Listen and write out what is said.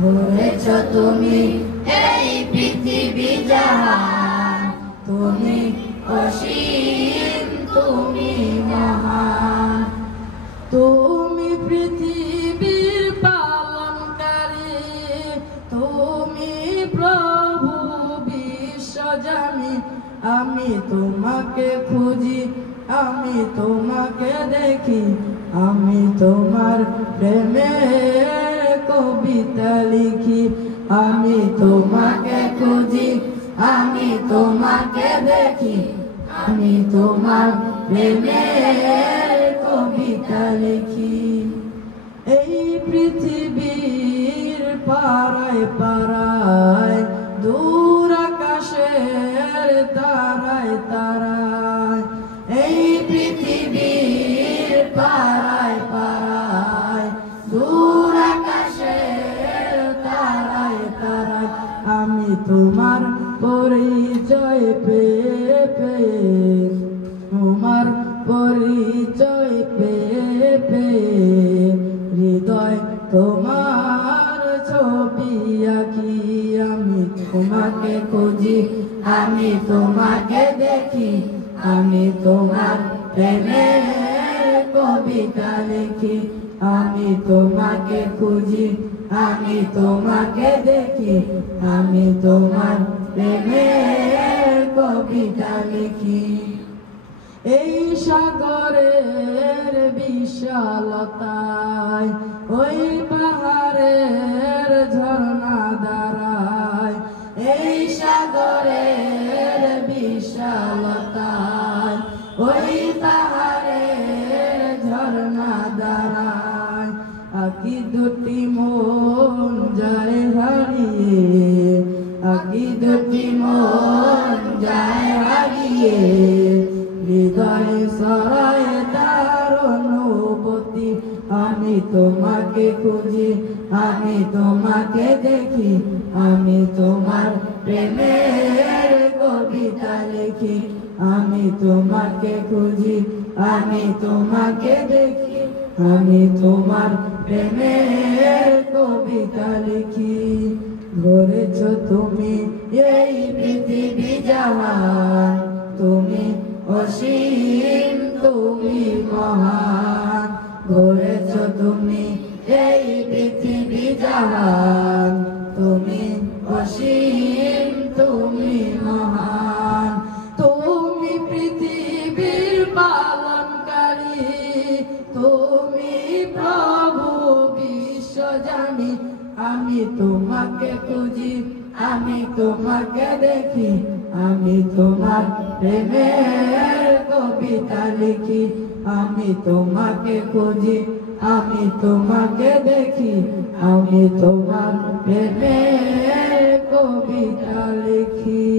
গড়েছ তুমি এই পৃথিবী জাহান, তুমি অসীম, তুমি মহান। তুমি পৃথিবীর পালনকারী, তুমি প্রভু বিশ্বজানি। আমি তোমাকে খুঁজি, আমি তোমাকে দেখি, আমি তোমার প্রেমের কবিতা লিখি। আমি তোমাকে খুঁজি, আমি তোমাকে দেখি, আমি তোমার প্রেমের কবিতা লিখি। এই পৃথিবীর পাড়ায় পাড়ায়, দূর আকাশের তারায় তারায়, এই পৃথিবীর পাড়ায় পাড়ায়, দূর আকাশের তারায় তারায়, আমি তোমার পরিচয় পেয়ে পেয়ে, তোমার পরিচয় পেয়ে পেয়ে, হৃদয় তোমার ছবি আঁকি। আমি তোমাকে খুঁজি, আমি তোমাকে দেখি, আমি তোমার প্রেমের কবিতা লিখি। আমি তোমাকে খুঁজি, আমি তোমাকে দেখি, আমি তোমার প্রেমের কবিতা লিখি। এই সাগরের বিশালতায়, ওই পাহাড়ের ঝর্ণা দাঁড়ায়, এই সাগরের বিশালতায়, ওই পাহাড়ের ঝর্ণা দাঁড়ায়, আকি দুটি মন যায় হারিয়ে, আকি দুটি মন যায় হারিয়ে, হৃদয় সরায় তার অনুভূতি। আমি তোমাকে খুঁজি, আমি তোমাকে দেখি, আমি তোমার প্রেমের কবিতা লিখি। আমি তোমাকে খুঁজি, আমি তোমাকে দেখি, আমি তোমার প্রেমের কবিতা লিখি। গড়েছ তুমি এই পৃথিবী জাহান, তুমি অসীম, তুমি মহান। গড়েছ তুমি এই পৃথিবী জাহান, তুমি অসীম, তুমি মহান। তুমি পৃথিবীর পালনকারী, তুমি প্রভু বিশ্বজানি। আমি তোমাকে খুঁজি, আমি তোমাকে দেখি, আমি তোমার প্রেমের কবিতা লিখি। আমি তোমাকে খুঁজি, আমি তোমাকে দেখি, আমি তোমার প্রেমের কবিতা লিখি।